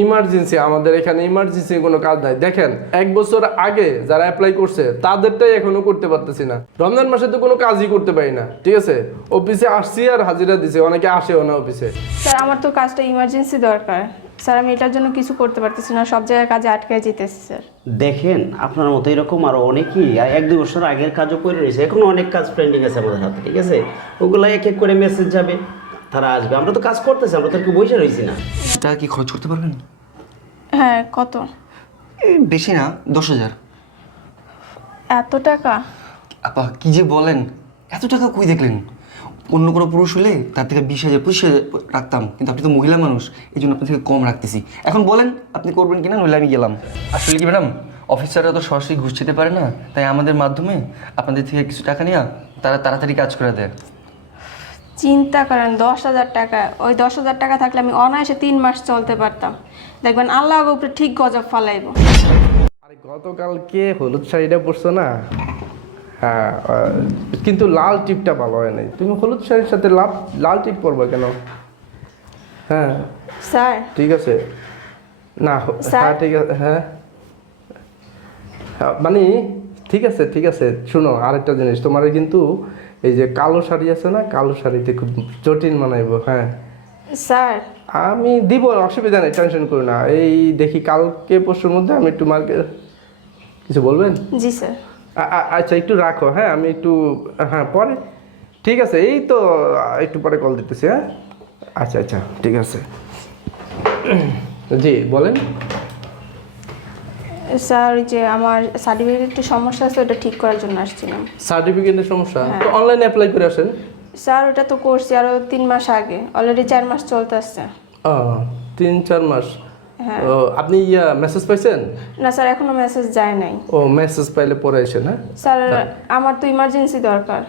Emergency আমাদের এখানে emergency কোনো কাজ নাই। দেখেন এক বছর আগে যারা অ্যাপ্লাই করছে তাদেরটাই এখনও করতে পারতেছি না। রমজান মাসে তো কোনো কাজই করতে পারি না ঠিক আছে? অফিসে আসছি আর হাজিরা দিছে অনেকে আসেও না অফিসে স্যার আমার তো কাজটা ইমার্জেন্সি দরকার। স্যার আমি এটার জন্য কিছু করতে পারতেছি না সব জায়গায় কাজে আটকে যেতেছি স্যার। দেখেন আপনার মতো এরকম আরও অনেকেই এক দুই বছর আগের কাজও করে রয়েছে এখনও অনেক কাজ পেন্ডিং আছে আমাদের হাতে ঠিক আছে? ওগুলো এক এক করে মেসেজ যাবে তারা আসবে। আমরা তো কাজ করতেছি আমরা তো কি বসে রয়েছি না। টাকা কি খরচ করতে পারবেন? হ্যাঁ কত? বেশি না দশ হাজার। এত টাকা? আপা কি যে বলেন এত টাকা কই দেখলেন? অন্য কোনো পুরুষ হলে তার থেকে বিশ হাজার পঁচিশ হাজার রাখতাম কিন্তু আপনি তো মহিলা মানুষ এই জন্য আপনার থেকে কম রাখতেছি। এখন বলেন আপনি করবেন কিনা নইলে আমি গেলাম। আসলে কি ম্যাডাম অফিসাররা তো সরাসরি ঘুষ দিতে পারে না তাই আমাদের মাধ্যমে আপনাদের থেকে কিছু টাকা নেওয়া তারা তাড়াতাড়ি কাজ করে দেয়। চিন্তা করেন দশ হাজার টাকা ওই দশ হাজার টাকা থাকলে আমি অনায়াসে তিন মাস চলতে পারতাম। দেখবেন আল্লাহ উপরে ঠিক গজব ফালাইব। আরে গতকালকে হলুদ শাড়িটা পরছো না? হ্যাঁ কিন্তু লাল টিপটা ভালো হয় নাই। তুমি হলুদ শাড়ির সাথে লাল লাল টিপ পরবা কেন? হ্যাঁ। স্যার। ঠিক আছে। না হ্যাঁ ঠিক আছে হ্যাঁ। মানে ঠিক আছে ঠিক আছে শুনো আরেকটা জিনিস। তোমার কিন্তু এই যে কালো শাড়ি আছে না কালো শাড়িতে খুব জটিল মানাইবো হ্যাঁ। স্যার। আমি দিব অসুবিধা নেই টেনশন করো না। এই দেখি কালকে পরশুর মধ্যে আমি একটু মার্কেট কিছু বলবেন? জি স্যার। আচ্ছা একটু রাখো হ্যাঁ আমি একটু হ্যাঁ পরে। ঠিক আছে এই তো একটু পরে কল দিতেছি হ্যাঁ। আচ্ছা আচ্ছা ঠিক আছে। জি বলেন। স্যার যে আমার সার্টিফিকেট একটু সমস্যা আছে ওটা ঠিক করার জন্য আসছিলাম। সার্টিফিকেটের সমস্যা? তো অনলাইনে অ্যাপ্লাই করে আসেন? স্যার ওটা তো করছি আরও তিন মাস আগে। অলরেডি চার মাস চলতে আসছে। ও তিন চার মাস। হ্যাঁ। ও আপনি ইয়া মেসেজ পাইছেন? না স্যার এখনও মেসেজ যায় নাই। ও মেসেজ পাইলে পরে এসেন হ্যাঁ স্যার আমার তো ইমার্জেন্সি দরকার।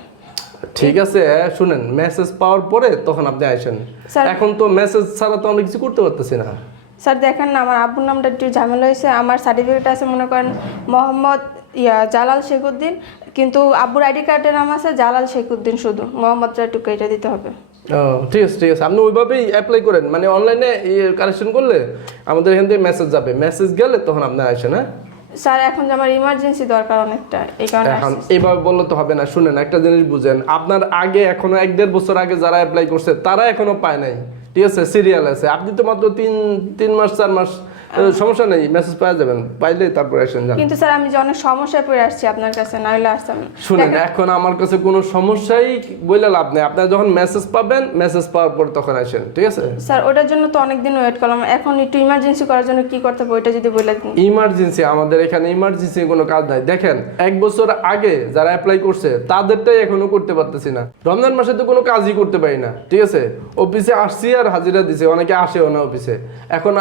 ঠিক আছে শুনেন মেসেজ পাওয়ার পরে তখন আপনি আসেন। স্যার- এখন তো মেসেজ ছাড়া তো আমরা কিছু করতে পারতেছি না। স্যার দেখেন না আমার আব্বুর নামটা একটু ঝামেলা হয়েছে। আমার সার্টিফিকেট আছে মনে করেন মোহাম্মদ ইয়া জালাল শেখুদ্দিন। কিন্তু আব্বুর আইডি কার্ডের নাম আছে জালাল শেখুদ্দিন শুধু। মোহাম্মদটা একটু কেটে দিতে হবে। ও ঠিক আছে ঠিক আছে। আপনি ওইভাবেই অ্যাপ্লাই করেন। মানে অনলাইনে কালেকশন করলে আমাদের এখান থেকে মেসেজ যাবে। মেসেজ গেলে তখন আপনার আসেন হ্যাঁ? স্যার এখন যে আমার ইমার্জেন্সি দরকার অনেকটা এই কারণে এখন। এইভাবে বললে তো হবে না। শুনেন একটা জিনিস বুঝেন। আপনার আগে এখনও এক দেড় বছর আগে যারা অ্যাপ্লাই করছে তারা এখনও পায় নাই। ঠিক আছে সিরিয়াল আছে। আপনি তো মাত্র তিন তিন মাস চার মাস সমস্যা নেই মেসেজ পাওয়া যাবেন। পাইলে তারপর আসেন কিন্তু স্যার আমি যে অনেক সমস্যায় পড়ে আসছি আপনার কাছে নাহলে আসতাম। শুনেন এখন আমার কাছে কোনো সমস্যাই বলে লাভ নেই। আপনার যখন মেসেজ পাবেন মেসেজ পাওয়ার পর তখন আসেন ঠিক আছে? স্যার ওটার জন্য তো অনেকদিন ওয়েট করলাম। এখন একটু ইমার্জেন্সি করার জন্য কি করতে হবে ওইটা যদি বলে দিন। ইমার্জেন্সি আমাদের এখানে ইমার্জেন্সি কোনো কাজ নাই। দেখেন এক বছর আগে যারা অ্যাপ্লাই করছে তাদেরটাই এখনও করতে পারতেছি না। রমজান মাসে তো কোনো কাজই করতে পারি না ঠিক আছে? অফিসে আসছি আর হাজিরা দিছে অনেকে আসেও না অফিসে এখন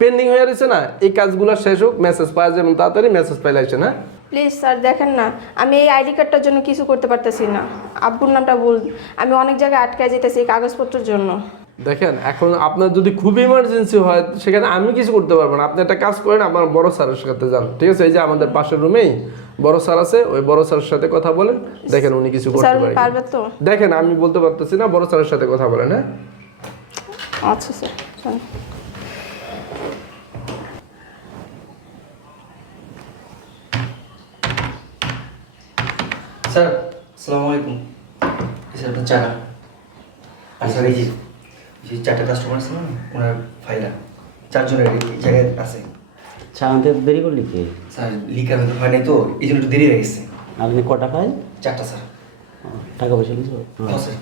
পেন্ডিং হয়ে রয়েছে না এই কাজগুলো শেষ হোক মেসেজ পাওয়া যেমন তাড়াতাড়ি মেসেজ পাইলে আসে না প্লিজ স্যার দেখেন না আমি এই আইডি কার্ডটার জন্য কিছু করতে পারতেছি না। আব্বুর নামটা ভুল। আমি অনেক জায়গায় আটকায় যেতেছি এই কাগজপত্রের জন্য। দেখেন এখন আপনার যদি খুব ইমার্জেন্সি হয় সেখানে আমি কিছু করতে পারব না। আপনি একটা কাজ করেন আপনার বড় স্যারের সাথে যান। ঠিক আছে এই যে আমাদের পাশের রুমেই বড় স্যার আছে ওই বড় স্যারের সাথে কথা বলেন দেখেন উনি কিছু করতে উনি পারেন পারবে তো? দেখেন আমি বলতে পারতেছি না বড় স্যারের সাথে কথা বলেন হ্যাঁ? আচ্ছা স্যার চলেন। স্যার আসসালামু আলাইকুম। স্যার আপনার চাটা। আর স্যার এই যে যে চারটা কাস্টমার আছে না ওনার ফাইলা চারজনের এই জায়গায় আছে। চা আনতে এত দেরি করলি কি? স্যার লিকার হয়তো হয় নাই তো এই জন্য একটু দেরি হয়ে গেছে। আপনি কটা পাই চারটা স্যার। টাকা পয়সা নিয়েছো হ্যাঁ স্যার।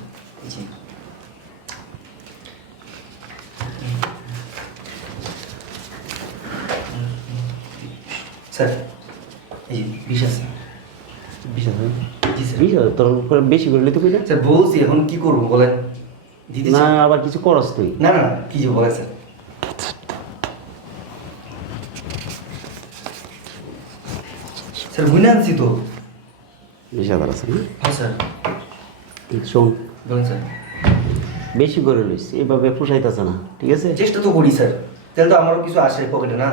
জি। স্যার এই বিশ আছে। বিশ হাজার বিশ হাজার তোর করে বেশি করে নিতে কই না স্যার বলছি এখন কি করব বলেন? দিদি না আবার কিছু করস তুই। না না কি বলে স্যার। স্যার বুঝে আনছি তো। বিশ হাজার আছে হ্যাঁ স্যার। শোন। বলেন স্যার। বেশি করে লইস এভাবে পোষাইতেছে না ঠিক আছে? চেষ্টা তো করি স্যার। তাহলে তো আমারও কিছু আসে পকেটে না?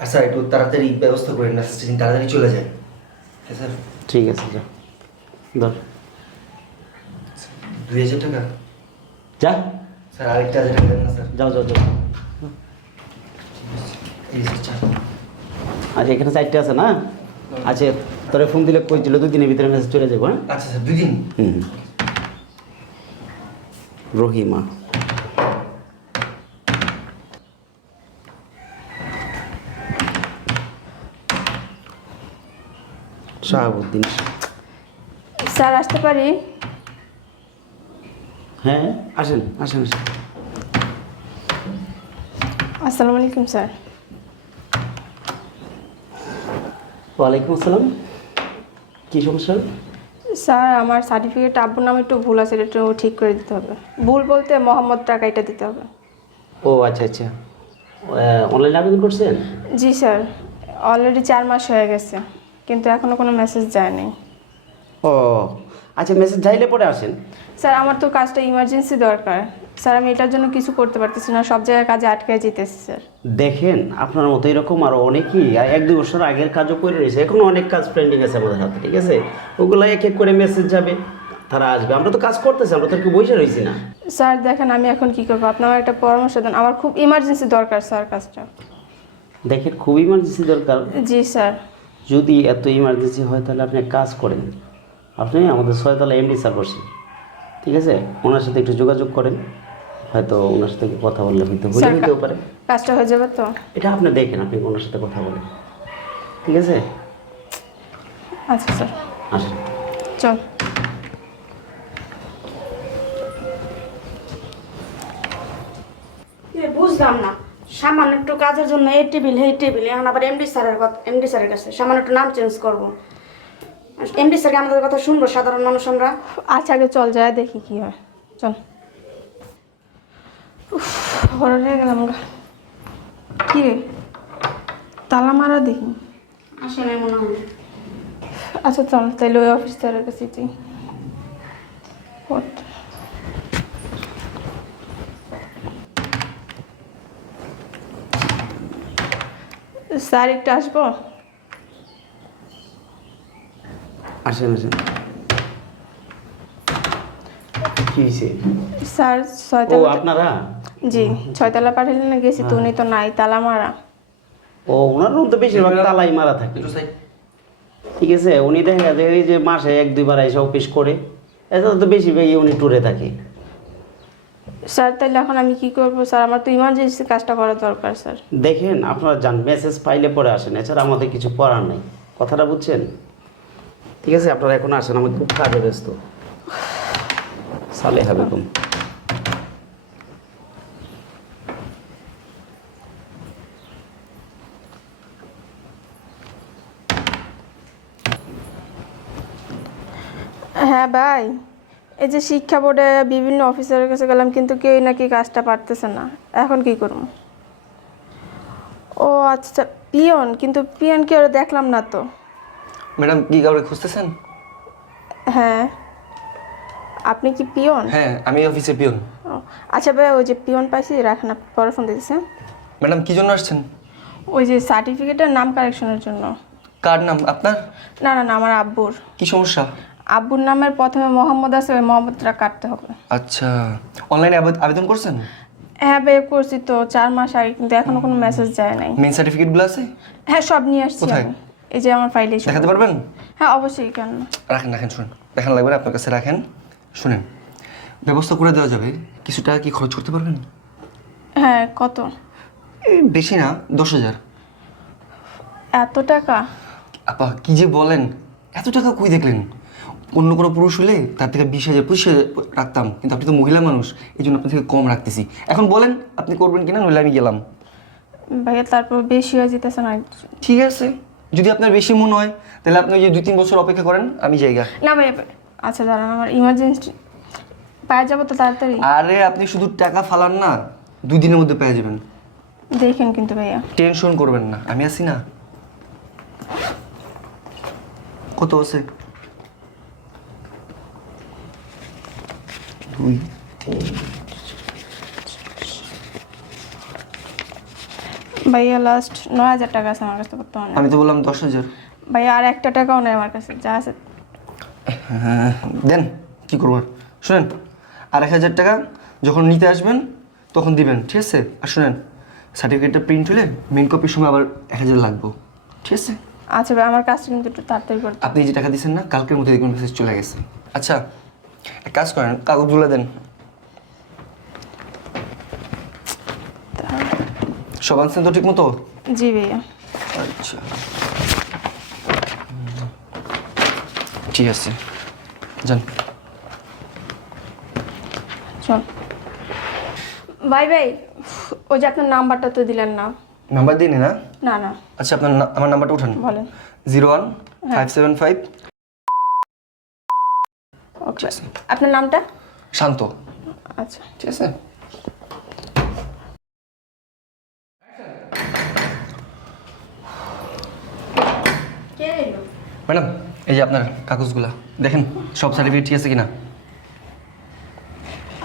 আর স্যার একটু তাড়াতাড়ি ব্যবস্থা করেন মেসেজটা দিন তাড়াতাড়ি চলে যায় হ্যাঁ স্যার। ঠিক আছে যা ধর। দুই হাজার টাকা? যা। স্যার আরেকটা হাজার টাকা না স্যার। যাও যাও যাও। আচ্ছা এখানে চারটে আছে না? আচ্ছা তোরে ফোন দিলে কই দিল? দুই দিনের ভিতরে মেসেজ চলে যাব হ্যাঁ? আচ্ছা স্যার দুই দিন হুম। রহিমা। শাহাবুদ্দিন। স্যার আসতে পারি? হ্যাঁ আসেন আসেন আসেন। আসসালামু আলাইকুম স্যার। ওয়ালাইকুম আসসালাম। কী সমস্যা? স্যার আমার সার্টিফিকেট আব্বুর নামে একটু ভুল আছে এটা একটু ঠিক করে দিতে হবে। ভুল বলতে মোহাম্মদ টাকা এটা দিতে হবে। ও আচ্ছা আচ্ছা। অনলাইনে আবেদন করছেন? জি স্যার। অলরেডি চার মাস হয়ে গেছে। কিন্তু এখনও কোনো মেসেজ যায়নি। ও আচ্ছা মেসেজ যাইলে পরে আসেন। স্যার আমার তো কাজটা ইমার্জেন্সি দরকার। স্যার আমি এটার জন্য কিছু করতে পারতেছি না সব জায়গায় কাজে আটকে যেতেছি স্যার। দেখেন আপনার মতো এরকম আরও অনেকেই এক দুই বছর আগের কাজও করে রয়েছে এখনও অনেক কাজ পেন্ডিং আছে আমাদের হাতে ঠিক আছে? ওগুলো এক এক করে মেসেজ যাবে তারা আসবে। আমরা তো কাজ করতেছি আমরা তো কি বসে রয়েছি না। স্যার দেখেন আমি এখন কি করব? আপনি আমার একটা পরামর্শ দেন। আমার খুব ইমার্জেন্সি দরকার স্যার কাজটা। দেখেন খুব ইমার্জেন্সি দরকার। জি স্যার। যদি এত ইমার্জেন্সি হয় তাহলে আপনি এক কাজ করেন। আপনি আমাদের ছয়তলা এমডি স্যার বসেন ঠিক আছে? ওনার সাথে একটু যোগাযোগ করেন। হয়তো ওনার সাথে কথা বললে হয়তো হয়ে স্যার, যেতেও পারে। কাজটা হয়ে যাবে তো? এটা আপনি দেখেন আপনি ওনার সাথে কথা বলেন। ঠিক আছে? আচ্ছা স্যার। আসেন। চল। বুঝলাম না। সামান্য একটু কাজের জন্য এই টেবিল এই টেবিল। এখন আবার এমডি স্যারের কথা এমডি স্যারের কাছে। সামান্য একটু নাম চেঞ্জ করব। এমডি স্যারকে আমাদের কথা শুনব সাধারণ মানুষ আমরা? আচ্ছা আগে চল যায় দেখি কি হয়। চল। হয়ে গেলাম গা। কি রে? তালা মারা দেখি। আসলে মনে হয়। আচ্ছা চল তাহলে ওই অফিসারের কাছে তুই স্যার একটু আসব? আসেন আসেন। কি স্যার ও ছয়তলা আপনারা? জি ছয়তলা পাঠালেন না গেছি তো উনি তো নাই তালা মারা। ও ওনার রুম তো বেশিরভাগ তালাই মারা থাকে। ঠিক আছে উনি দেখা যায় এই যে মাসে এক দুইবার এসে অফিস করে এটা তো বেশিরভাগই উনি ট্যুরে থাকে। স্যার তাহলে এখন আমি কি করব? স্যার আমার তো ইমার্জেন্সি কাজটা করা দরকার স্যার। দেখেন আপনারা যান মেসেজ পাইলে পরে আসেন। এছাড়া আমাদের কিছু করার নেই। কথাটা বুঝছেন? ঠিক আছে আপনারা এখন আসেন আমি খুব কাজে ব্যস্ত। সালে বেগম হ্যাঁ ভাই। এই যে শিক্ষা বোর্ডে বিভিন্ন অফিসারের কাছে গেলাম কিন্তু কেউই নাকি কাজটা পারতেছে না। এখন কি করব? ও আচ্ছা পিয়ন কিন্তু পিয়ন কি ওরা দেখলাম না তো। ম্যাডাম কি কাউকে খুঁজতেছেন? হ্যাঁ। আপনি কি পিয়ন? হ্যাঁ আমি অফিসে পিয়ন। ও, আচ্ছা ভাই ওই যে পিয়ন পাইছি রাখেন আপনি পরে ফোন দিতেছে ম্যাডাম কি জন্য আসছেন? ওই যে সার্টিফিকেটের নাম কারেকশনের জন্য। কার নাম? আপনার? না না না আমার আব্বুর। কি সমস্যা? আব্বুর নামের প্রথমে মোহাম্মদ আছে ওই মোহাম্মদটা কাটতে হবে। আচ্ছা অনলাইনে আবেদন করছেন? হ্যাঁ ভাই করছি তো চার মাস আগে কিন্তু এখনও কোনো মেসেজ যায় নাই। মেন সার্টিফিকেটগুলো আছে? হ্যাঁ সব নিয়ে আসছি কোথায়? এই যে আমার ফাইলে দেখাতে পারবেন? হ্যাঁ অবশ্যই কেন রাখেন রাখেন শুনুন। দেখান লাগবে আপনার কাছে রাখেন। শুনেন ব্যবস্থা করে দেওয়া যাবে। কিছু টাকা কি খরচ করতে পারবেন? হ্যাঁ কত? বেশি না দশ হাজার। এত টাকা? আপা কি যে বলেন এত টাকা কই দেখলেন? অন্য কোনো পুরুষ হলে তার থেকে বিশ হাজার পঁচিশ হাজার রাখতাম। কিন্তু আপনি তো মহিলা মানুষ এই জন্য আপনার থেকে কম রাখতেছি। এখন বলেন আপনি করবেন কিনা নইলে আমি গেলাম। ভাইয়া তারপর বেশি হয়ে যেতেছে না। ঠিক আছে। যদি আপনার বেশি মনে হয় তাহলে আপনি ওই যে দুই তিন বছর অপেক্ষা করেন আমি জায়গা। না ভাইয়া আচ্ছা দাঁড়ান আমার ইমার্জেন্সি পায়ে যাব তো তাড়াতাড়ি। আরে আপনি শুধু টাকা ফালান না দুই দিনের মধ্যে পেয়ে যাবেন। দেখেন কিন্তু ভাইয়া। টেনশন করবেন না আমি আছি না। কত আছে? দুই ভাইয়া লাস্ট নয় হাজার টাকা আছে আমার কাছে বর্তমানে। আমি তো বললাম দশ হাজার। ভাইয়া আর একটা টাকাও নেই আমার কাছে যা আছে। হ্যাঁ দেন কি করবার শুনেন আর এক হাজার টাকা যখন নিতে আসবেন তখন দিবেন ঠিক আছে? আর শুনেন সার্টিফিকেটটা প্রিন্ট হলে মেন কপির সময় আবার এক হাজার লাগবো ঠিক আছে? আচ্ছা ভাই আমার কাজটা কিন্তু একটু তাড়াতাড়ি করতে আপনি যে টাকা দিচ্ছেন না কালকের মধ্যে দেখবেন মেসেজ চলে গেছে। আচ্ছা কাজ করেন কাগজগুলো দেন। সব আনছেন তো ঠিক মতো জি ভাইয়া। আচ্ছা। ঠিক আছে। যান। চল। ভাই ভাই ওই যে আপনার নাম্বারটা তো দিলেন না। নাম্বার দিন না? না না। আচ্ছা আপনার না- আমার নাম্বারটা উঠান। বলেন। Zero one five seven five okay আপনার নামটা? শান্ত। আচ্ছা ঠিক আছে। ম্যাডাম এই যে আপনার কাগজগুলা দেখেন সব সার্টিফিকেট ঠিক আছে কিনা?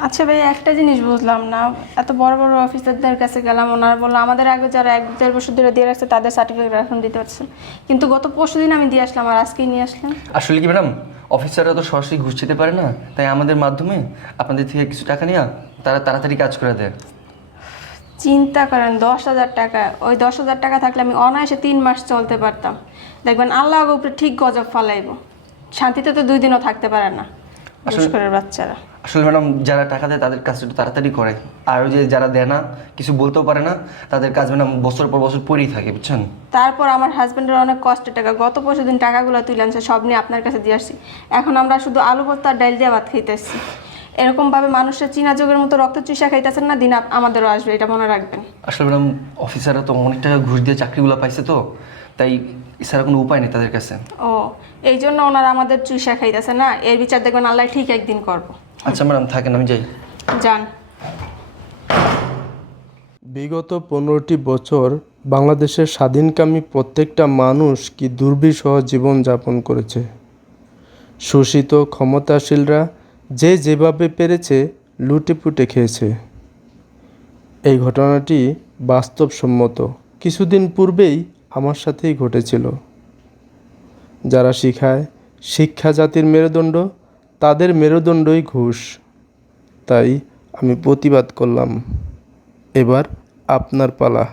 আচ্ছা ভাই একটা জিনিস বুঝলাম না এত বড় বড় অফিসারদের কাছে গেলাম ওনারা বলল আমাদের আগে যারা এক দেড় বছর ধরে দিয়ে রাখছে তাদের সার্টিফিকেট এখন দিতে পারছে কিন্তু গত পরশু দিন আমি দিয়ে আসলাম আর আজকেই নিয়ে আসলাম। আসলে কি ম্যাডাম অফিসাররা তো সরাসরি ঘুষ দিতে পারে না। তাই আমাদের মাধ্যমে আপনাদের থেকে কিছু টাকা নেওয়া তারা তাড়াতাড়ি কাজ করে দেয়। চিন্তা করেন, দশ হাজার টাকা। ওই দশ হাজার টাকা থাকলে আমি অনায়াসে তিন মাস চলতে পারতাম। দেখবেন আল্লাহ উপরে ঠিক গজব ফালাইব। শান্তিতে তো দুই দিনও থাকতে পারে না। ঘুষখোরের বাচ্চারা। আসলে ম্যাডাম যারা টাকা দেয় তাদের কাজটা একটু তাড়াতাড়ি করে। আর ওই যে যারা দেয় না কিছু বলতেও পারে না তাদের কাজ ম্যাডাম বছর পর বছর পড়েই থাকে বুঝছেন? তারপর আমার হাজব্যান্ডের অনেক কষ্টের টাকা। গত পরশু দিন টাকাগুলো তুলে আনছে সব নিয়ে আপনার কাছে দিয়ে আসছি। এখন আমরা শুধু আলু ভর্তা আর ডাল দিয়ে ভাত খাইতেছি। এরকমভাবে মানুষের চীনা যোগের মতো রক্ত চুষা খাইতেছেন না দিন আমাদেরও আসবে এটা মনে রাখবেন। আসলে ম্যাডাম অফিসাররা তো অনেক টাকা ঘুষ দিয়ে চাকরিগুলো পাইছে তো। তাই এছাড়া কোনো উপায় নেই তাদের কাছে? ও এই জন্য ওনারা আমাদের চুষা খাইতেছে না? এর বিচার দেখবেন আল্লাহ ঠিক একদিন করব। আচ্ছা ম্যাডাম থাকেন আমি যাই। যান। বিগত পনেরোটি বছর বাংলাদেশের স্বাধীনকামী প্রত্যেকটা মানুষ কি দুর্বিষহ জীবনযাপন করেছে? শোষিত ক্ষমতাশীলরা যে যেভাবে পেরেছে লুটেপুটে খেয়েছে। এই ঘটনাটি বাস্তবসম্মত। কিছুদিন পূর্বেই আমার সাথেই ঘটেছিল। যারা শিখায়, শিক্ষা জাতির মেরুদণ্ড, তাদের মেরুদণ্ডই ঘুষ। তাই আমি প্রতিবাদ করলাম। এবার আপনার পালা।